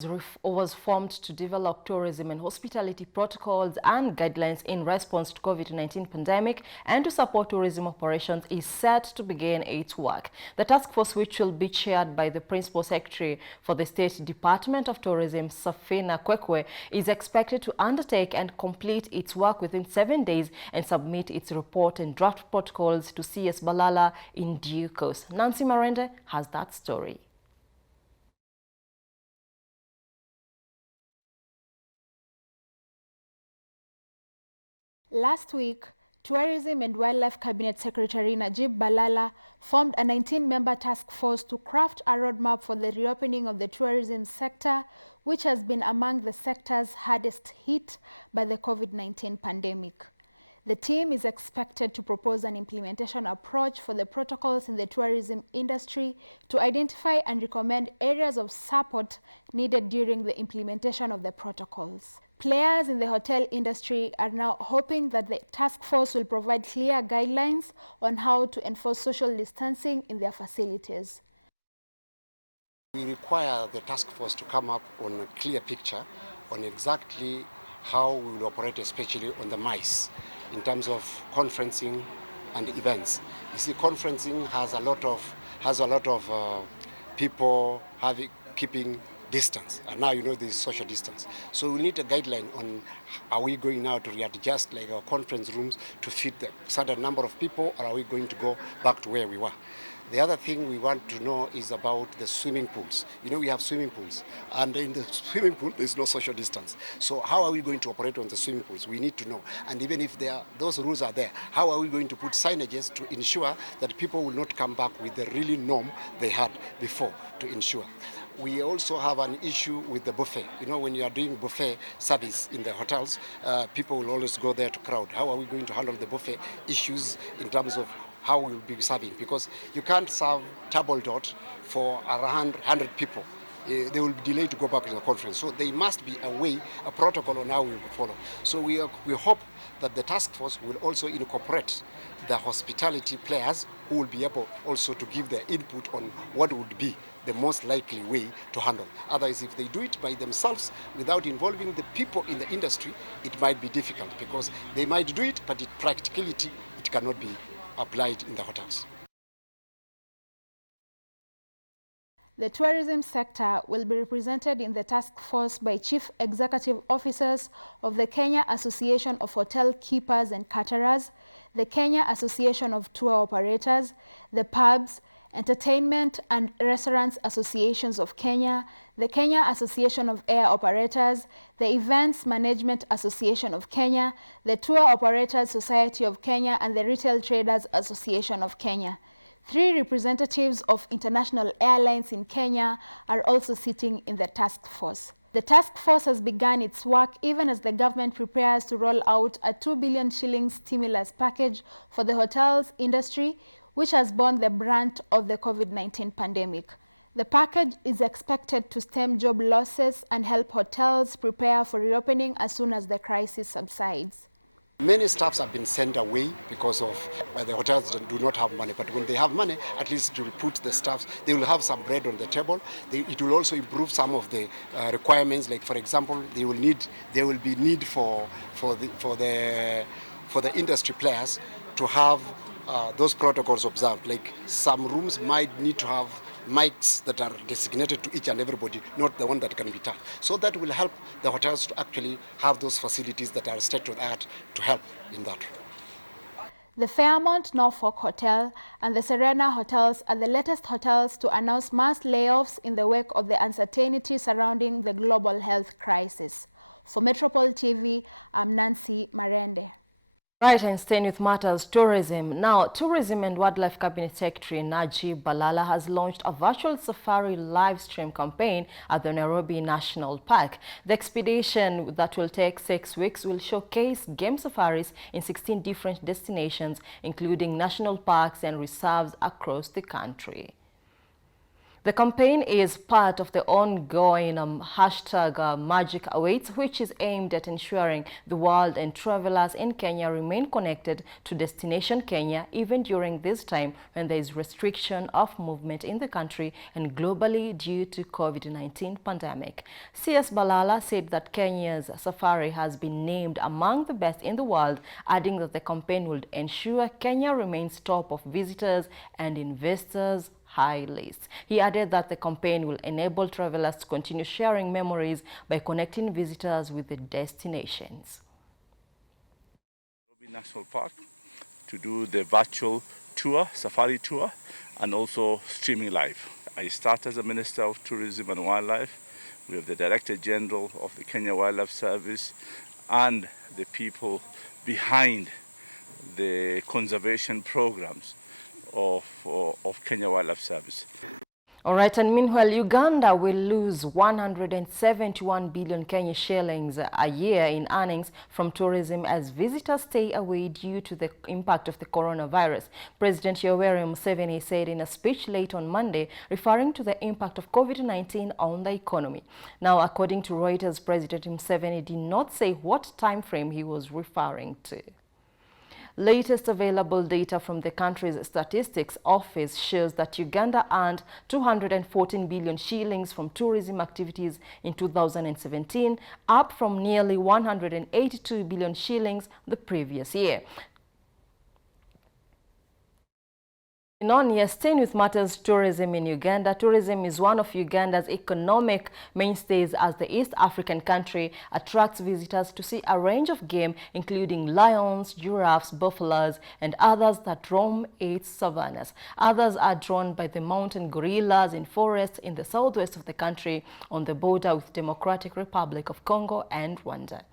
Was formed to develop tourism and hospitality protocols and guidelines in response to COVID-19 pandemic and to support tourism operations is set to begin its work. The task force, which will be chaired by the Principal Secretary for the State Department of Tourism, Safina Kwekwe, is expected to undertake and complete its work within 7 days and submit its report and draft protocols to CS Balala in due course. Nancy Marende has that story. Last week, Tourism and Wildlife Cabinet Secretary Najib Balala formed a 19-member task force to craft a roadmap for the reopening of the tourism sector, which has been among the sectors hardest hit by the COVID-19 pandemic. The team is expected to propose an implementation approach for the protocols in the tourism industry to identify and recommend areas of support needed during the implementation of the protocols. Players in the hotel industry are now hoping that the task force will provide clear guidelines on how to enforce social distancing in their facilities. We require the task force to come up on a clear picture on exactly how we will operate, especially on the MICE, in terms of conferencing and events. You see, conferencing has a lot of people keeping distance, and now there's social distance. So we need a guideline on are we going now to readjust like our conference rooms to fit the certain number of people, or are we going to go back to where we were? The other thing we want to know is about the swimming pools. We have swimming pools, and in the swimming pool there's no social distance. So how are we going to operate on the swimming pools? We need to know. And even if those rules are there, how are we going to put signages to ensure that people will not come back with the really norm they had before to ensure? We also have an issue with the buffet. When you are doing buffet service in the hotels, people will always go there to crowd. How are we going to handle the buffet issues in terms of how we'll be serving? Because you can't serve table dot for 100 people. They will be delayed to go back to the conference. So there must be a protocol on how we will follow. So we hope that the task force will also incorporate the hospitality players who will be able also to give their input on what would be the most likely way to handle. Otherwise, if they do it by themselves without involving the people in the industry, it might be difficult because they might do it, but in practicality, it cannot be applied in the hotels. The tourism sector will be represented in the task force by chief executive officers of the Kenya Association of Hotel Keepers and Caterers, the Kenya Association of Tour Operators, the Pubs, Entertainment and Restaurants Associations of Kenya, the Kenya Association of Air Operators, the Events Management Association of Kenya, the Tour Operators Society of Kenya, and the Retail Traders Association of Kenya. 3 representatives of international airlines in Kenya are also sitting in the task force. The task force has begun its work even as the government prepares to roll out a 2 billion shilling stimulus package for the hotels industry, which has borne the brunt of the COVID-19 pandemic. The package is expected to stem job losses and help hotels prepare for reopening as soon as the crisis subsides. Many staffs have been sent away because of the hotels do not have money. But when they have money, at least it will put the staffs, they will have some bread on the table. It will also improve some of the requirements. Like for example, there will be need for the industry players to have those protocols observed. Like some rooms might need to have mics that are designated to each and everybody, not the one that can be tapped. So that will help the hotels to actually have those facilities that are state-of-the-art to help in that. The Fairmont Norfolk Hotel and the Serena Hotels are the latest hotels to announce mass layoffs in the wake of the uncertainty surrounding the global health crisis. For Metropole TV, I'm Nancy Marende. Right, and staying with matters tourism. Now, Tourism and Wildlife Cabinet Secretary Najib Balala has launched a virtual safari live stream campaign at the Nairobi National Park. The expedition that will take 6 weeks will showcase game safaris in 16 different destinations, including national parks and reserves across the country. The campaign is part of the ongoing #Magic Awaits, which is aimed at ensuring the world and travelers in Kenya remain connected to destination Kenya even during this time when there is restriction of movement in the country and globally due to COVID-19 pandemic. CS Balala said that Kenya's safari has been named among the best in the world, adding that the campaign would ensure Kenya remains top of visitors and investors' high list. He added that the campaign will enable travelers to continue sharing memories by connecting visitors with the destinations. Nairobi National Park to do the virtual tour, safari tour, and also streaming live. I start as a Minister of Tourism and Wildlife. We have the Director General of the Kenya Wildlife Service and the people behind the conservation programs of Kenya Wildlife Service. All right, and meanwhile, Uganda will lose 171 billion Kenya shillings a year in earnings from tourism as visitors stay away due to the impact of the coronavirus. President Yoweri Museveni said in a speech late on Monday, referring to the impact of COVID-19 on the economy. Now, according to Reuters, President Museveni did not say what time frame he was referring to. Latest available data from the country's statistics office shows that Uganda earned 214 billion shillings from tourism activities in 2017, up from nearly 182 billion shillings the previous year. Staying with matters tourism in Uganda, tourism is one of Uganda's economic mainstays as the East African country attracts visitors to see a range of game, including lions, giraffes, buffaloes, and others that roam its savannas. Others are drawn by the mountain gorillas in forests in the southwest of the country on the border with Democratic Republic of Congo and Rwanda.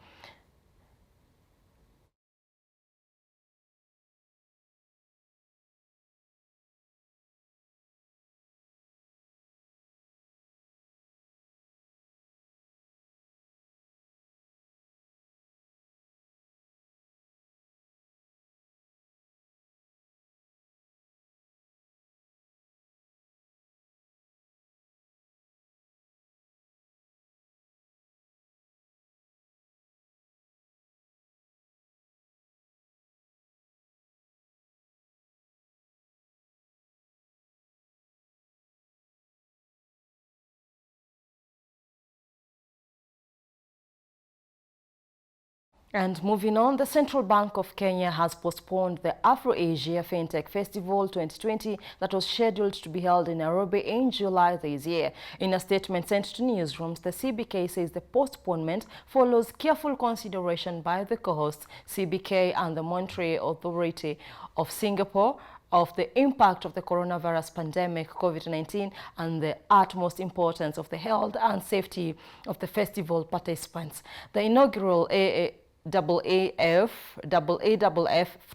And moving on, the Central Bank of Kenya has postponed the Afro-Asia FinTech Festival 2020 that was scheduled to be held in Nairobi in July this year. In a statement sent to newsrooms, the CBK says the postponement follows careful consideration by the co-hosts, CBK and the Monetary Authority of Singapore, of the impact of the coronavirus pandemic, COVID-19, and the utmost importance of the health and safety of the festival participants. The inaugural AAFF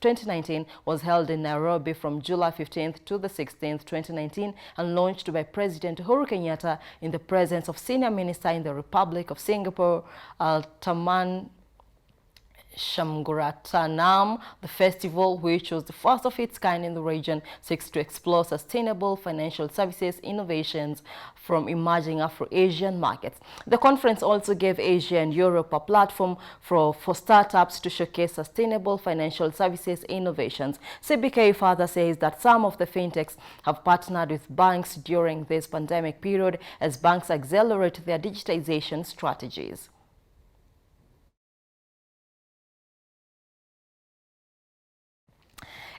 2019 was held in Nairobi from July 15th to the 16th, 2019, and launched by President Uhuru Kenyatta in the presence of senior minister in the Republic of Singapore, Taman Shamguratanam. The festival, which was the first of its kind in the region, seeks to explore sustainable financial services innovations from emerging Afro-Asian markets. The conference also gave Asia and Europe a platform for startups to showcase sustainable financial services innovations. CBK further says that some of the fintechs have partnered with banks during this pandemic period as banks accelerate their digitization strategies.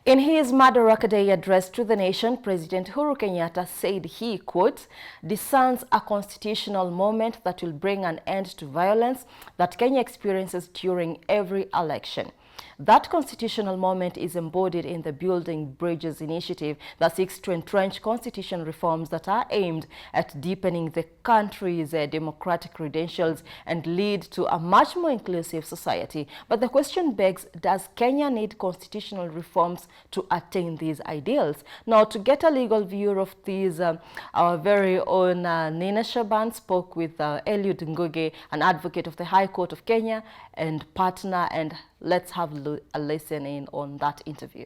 In his Madaraka Day address to the nation, President Uhuru Kenyatta said he, quote, discerns a constitutional moment that will bring an end to violence that Kenya experiences during every election. That constitutional moment is embodied in the Building Bridges initiative that seeks to entrench constitutional reforms that are aimed at deepening the country's democratic credentials and lead to a much more inclusive society. But the question begs, does Kenya need constitutional reforms to attain these ideals? Now, to get a legal view of these, our very own Nina Shaban spoke with Eliud Ngugi, an advocate of the High Court of Kenya and partner, and let's have a listen in on that interview.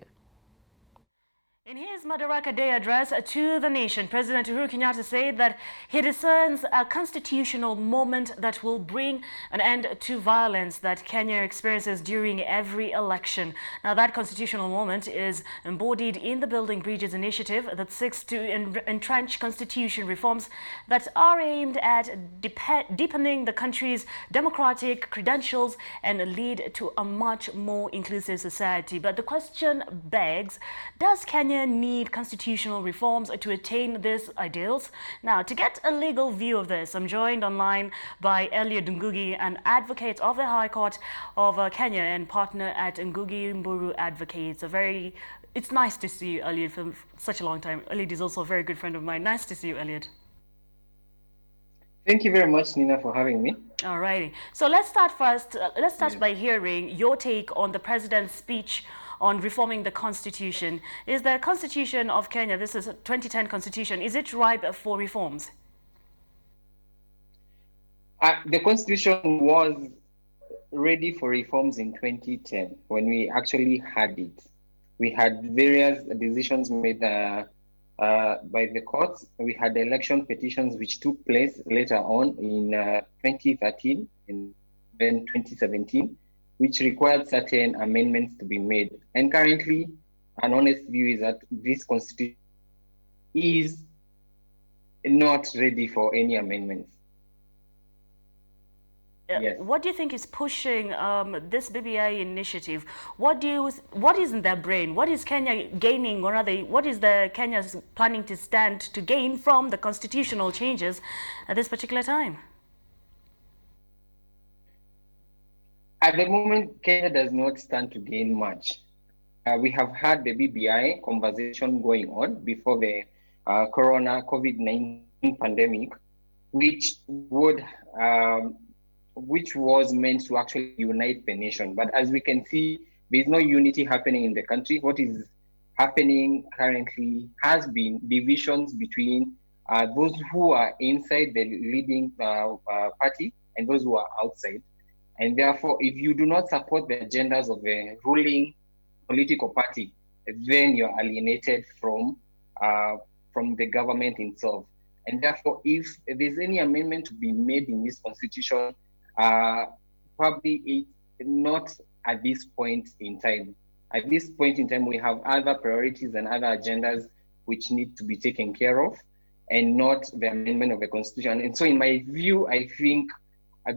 In his Madaraka Day address to the nation, President Uhuru Kenyatta said that he discerns a constitutional moment that will bring an end to violence that Kenya experiences during every election. Now, that constitutional moment is embodied in the Building Bridges initiative that seeks to entrench constitution reforms that are aimed at deepening the country's democratic credentials and lead to a much more inclusive society. But the question begs, does Kenya need constitutional reforms to attain these ideals? Now, to get a legal view of this, I'm joined online by Elliot Ngugi, an advocate of the High Court of Kenya and partner at Ngugi Mburu Advocates. It's nice to see you, Elliot, for such a long time. Elliot is also a very good friend of mine. Nice to see you, Elliot. Thank you very much, Nina, for having me. Alrighty. So let's start first. Let's start by hearing your take on the president's speech on reforming the constitution. Is the constitution of Kenya, this is a 2010 constitution, is it ripe for reforms? The constitution was ready for reforms in 2010 when we actually had it. We had various decisions made by the courts. We had election petitions which took place later on in 2013 and then 2017. Which required certain amendments to be made. And currently, an honest view is that this constitution is not ready for any amendments. Yes. What do you think is pushing this BBI initiative? What is in their brain? What is Kenya gaining, or rather, what is the Kenya's planning to stand to gain from the constitutional changes at this particular time? At the moment, Kenya does not stand to gain much. We have had the BBI conversation going on before the COVID-19 pandemic, which was meant to actually unite the nation. But as we can see, there is no unity happening in the country. What is happening currently has been divisions between those who are inside the leading party and those who are outside. And therefore, if you do not support the agendas of the ruling political party, then you're alienated from the government itself. And therefore, if there's any amendment to be made in this constitution, probably it's not at this point in time. At this point in time, we have other priorities and other agendas which need to be taken care of, and not the amendment of the constitution. And so in my view, I think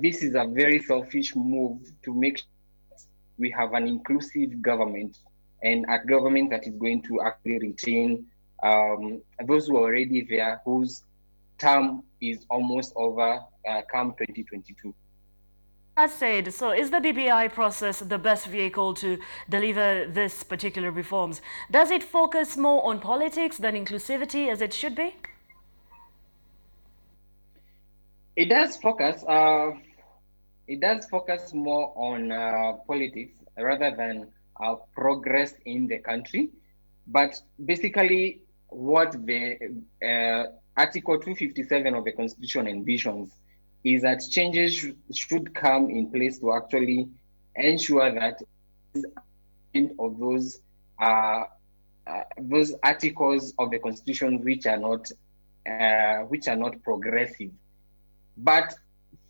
this is a very selfish move to make sure that we have an inclusive government, and a government that is going to actually retain those who are already there, whose term is almost over come 2022. As said, so is the BBI process the best vehicle to deliver this particular reforms? Does it focus more on politics than inclusivity as it should be? It does focus more on politics rather than progress in the country. But basically, what the Article 257 of the Constitution envisions is that changes should come in place to actually ensure that of those articles of the Constitution which are not progressive. But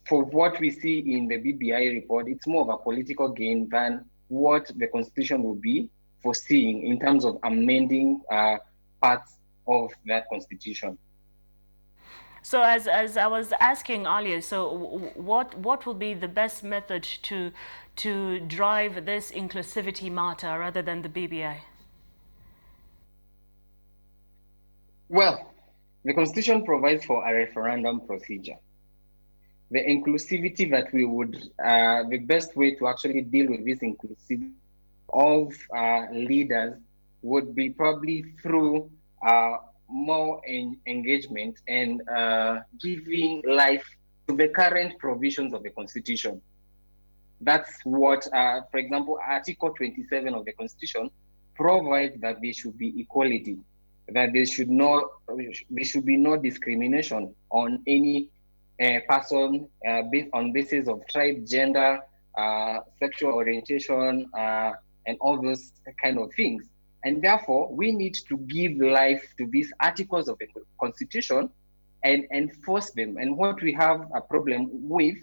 for what we see in the BBI report, it's more of a political gain than what the Constitution will be foreseeing in terms of amending parts of that Constitution. So as I was asking earlier, so what will be the best method to drive this inclusivity matter rather than the BBI? Well, the Constitution provides for a referendum procedure. The inclusivity that we would, the best way to actually deal with this inclusivity of leaders would be probably through more engagement and giving life to the current provisions of the Constitution. That's what, for example, Article 27 of the Constitution provides that there should be equality, that there should be no discrimination on any person based on basis of tribe, gender, sexual orientation, and all those kind of things. And therefore, we need to give life to these articles of the Constitution and enforce them. And what we have a problem with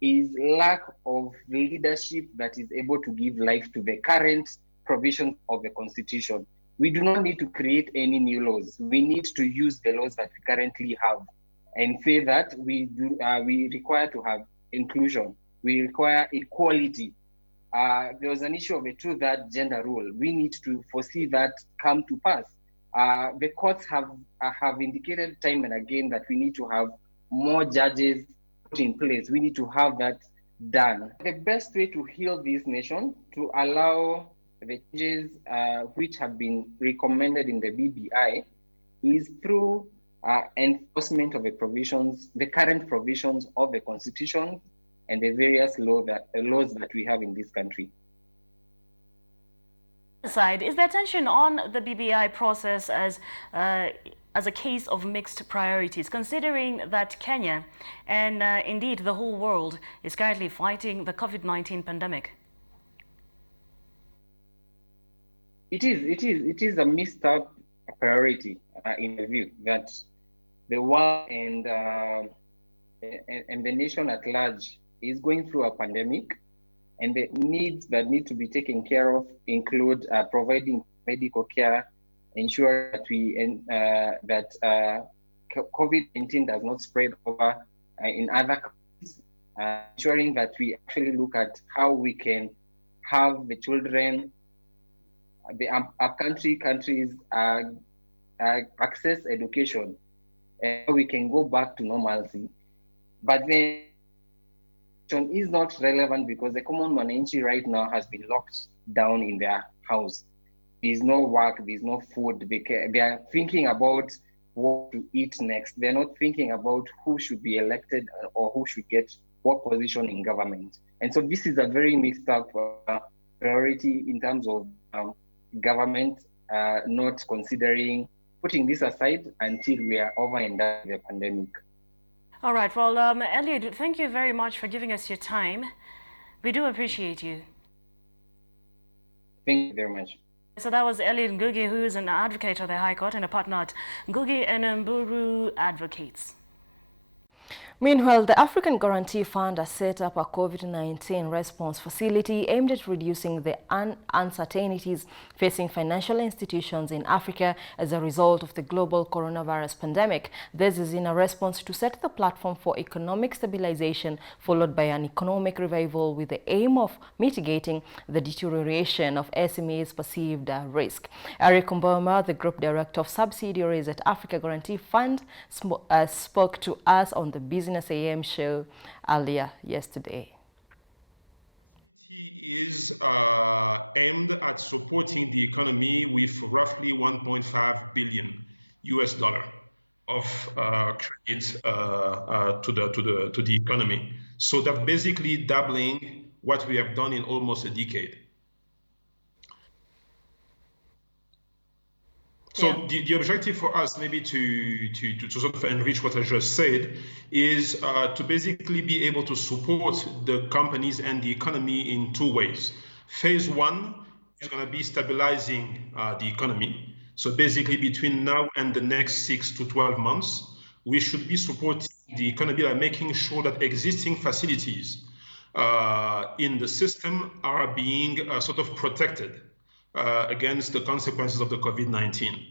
is lack of leadership that is able to give life to the current provisions of the Constitution. We do not need to create any new laws. We need to use the laws that we currently have and say that we require to have inclusion. We require equality. There was an issue of a two-third gender rule. We need to foresee that come to pass. The courts have indicated time and again that we need to have more judges put in place. We need to have that done. The best way to heal this nation, to allow the changes which have been recommended in the BBI, is through enforcement of the provisions, the current provisions of the Constitution and the various laws that we have in this country. Is the attention on the BBI process as a case of mixed priorities, considering that Kenya and indeed the whole world is currently fighting the COVID-19 pandemic? It is a missed up priority in the view that the world and the nation at large is going through a pandemic, and the needs that need to be taken care of include providing medical care, ensure that COVID-19 does not spread over in other countries, ensuring that we actually look at how we can have the children, the upcountry countries access education, and we can go back to normalcy. But then is not relevant because the common mwananchi right now has been locked down in their house. There's no work, there's no food. They are thinking about what to eat next. They're not thinking about who should be elected or who should get what position in government. And so this is a very mixed up priority in terms of government not considering putting this aside until we are over and done with the pandemic. All right. Well, Elliot, thank you very much for giving us your time. We do appreciate you. Thank you very much. So that was Elliot Ngugi, who is an advocate of the High Court and a partner at Ngugi and Mburu Advocates. Meanwhile, the African Guarantee Fund has set up a COVID-19 response facility aimed at reducing the uncertainties facing financial institutions in Africa as a result of the global coronavirus pandemic. This is in a response to set the platform for economic stabilization, followed by an economic revival with the aim of mitigating the deterioration of SMEs' perceived risk. Eric Mboma, the Group Director of Subsidiaries at Africa Guarantee Fund, spoke to us on the Business AM show earlier yesterday. He is aimed at supporting the economy with roughly 1.5 billion US dollar of credit to the economy. So that's basically doubling what we have done in almost a decade. So the objective for us, maybe to sort of enrich what I just said, is to basically be able to support the companies and the economy in two ways. Phase one is going to be stabilizing the economy. So basically between now and the next 6 to 12 months, we should be supporting the economy by making sure that existing facilities in the system are being sort of protected against the consequences of the COVID-19.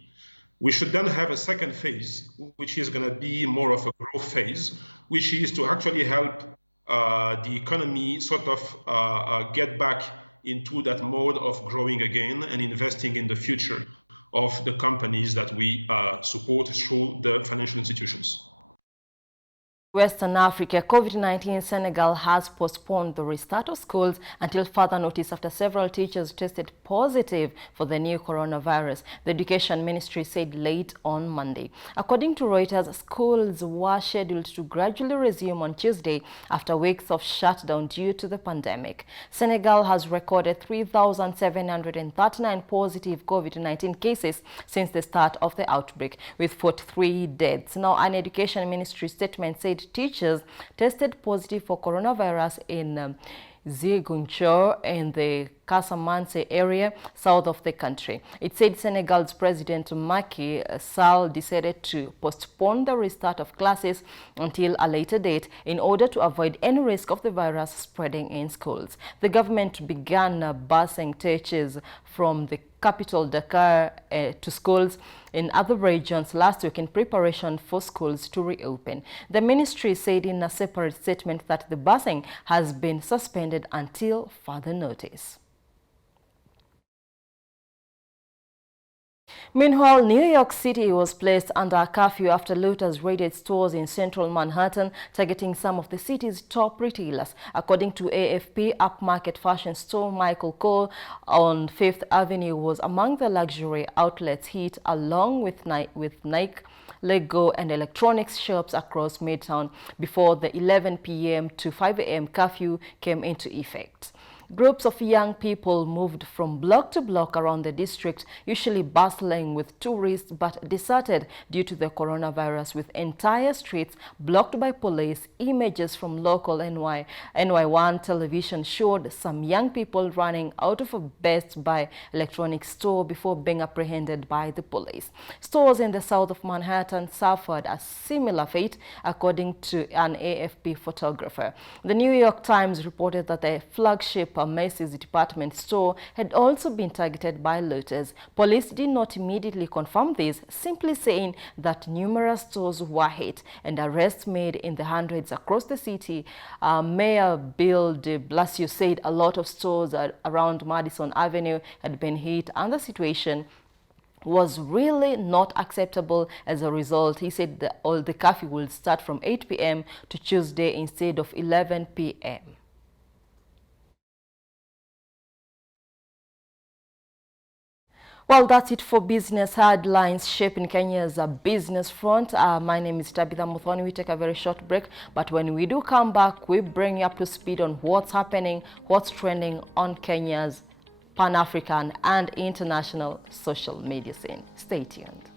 We should then have a second phase, which is going to be more of a growth phase, which is to actually help the economy sort of get back into that mode of growing again and investing in the future of the companies that we support through the financial institutions. Western Africa, COVID-19 Senegal has postponed the restart of schools until further notice after several teachers tested positive for the new coronavirus, the Education Ministry said late on Monday. According to Reuters, schools were scheduled to gradually resume on Tuesday after weeks of shutdown due to the pandemic. Senegal has recorded 3,739 positive COVID-19 cases since the start of the outbreak, with 43 deaths. Now, an Education Ministry statement said teachers tested positive for coronavirus in Ziguinchor in the Casamance area south of the country. It said Senegal's President Macky Sall decided to postpone the restart of classes until a later date in order to avoid any risk of the virus spreading in schools. The government began busing teachers from the capital Dakar to schools in other regions last week in preparation for schools to reopen. The ministry said in a separate statement that the busing has been suspended until further notice. Meanwhile, New York City was placed under a curfew after looters raided stores in central Manhattan, targeting some of the city's top retailers. According to AFP, upmarket fashion store Michael Kors on Fifth Avenue was among the luxury outlets hit, along with Nike, Lego and electronics shops across Midtown before the 11 p.m. to 5 a.m. curfew came into effect. Groups of young people moved from block to block around the district, usually bustling with tourists, but deserted due to the coronavirus, with entire streets blocked by police. Images from local NY1 television showed some young people running out of a Best Buy electronics store before being apprehended by the police. Stores in the south of Manhattan suffered a similar fate, according to an AFP photographer. The New York Times reported that the flagship Macy's department store had also been targeted by looters. Police did not immediately confirm this, simply saying that numerous stores were hit and arrests made in the hundreds across the city. Mayor Bill de Blasio said a lot of stores around Madison Avenue had been hit and the situation was really not acceptable. As a result, he said that all the curfew will start from 8 p.m. to Tuesday instead of 11 p.m. Well, that's it for business headlines shaping Kenya's business front. My name is Tabitha Muthoni. We take a very short break, but when we do come back, we bring you up to speed on what's happening, what's trending on Kenya's Pan-African and international social media scene. Stay tuned.